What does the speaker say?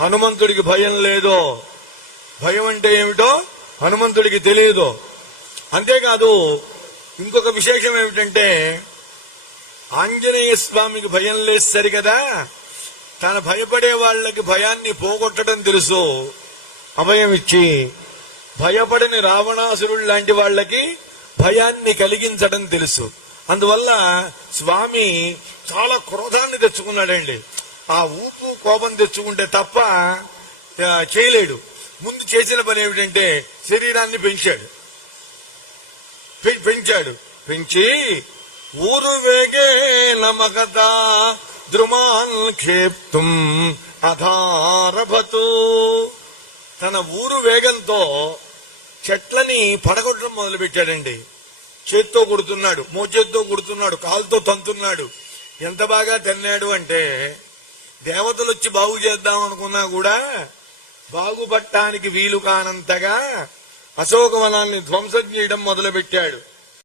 హనుమంతుడికి భయం లేదో, భయం అంటే ఏమిటో హనుమంతుడికి తెలియదు. అంతేకాదు ఇంకొక విశేషం ఏమిటంటే, ఆంజనేయ స్వామికి భయం లేదు సరికదా, తన భయపడే వాళ్ళకి భయాన్ని పోగొట్టడం తెలుసు, అభయం ఇచ్చి భయపడని రావణాసురుడు లాంటి వాళ్ళకి భయాన్ని కలిగించడం తెలుసు. అందువల్ల స్వామి చాలా క్రోధాన్ని తెచ్చుకున్నాడండి. ఆ ఊపు కోపం తెచ్చుకుంటే తప్ప చేయలేడు. ముందు చేసిన పని ఏమిటంటే శరీరాన్ని పెంచి ఊరు వేగే నమగత ద్రుమాన్ క్షేప్తుం అధారభతు, తన ఊరు వేగంతో చెట్లని పడగొట్టడం మొదలు పెట్టాడండి. చేత్తో కొడుతున్నాడు, మోచేత్తో కొడుతున్నాడు, కాలుతో తంతున్నాడు. ఎంత బాగా తన్నాడు అంటే దేవతలు వచ్చి బాగు చేద్దాం అనుకున్నా కూడా బాగుపడటానికి వీలు కానంతగా అశోకవనాన్ని ధ్వంసం చేయడం మొదలు పెట్టాడు.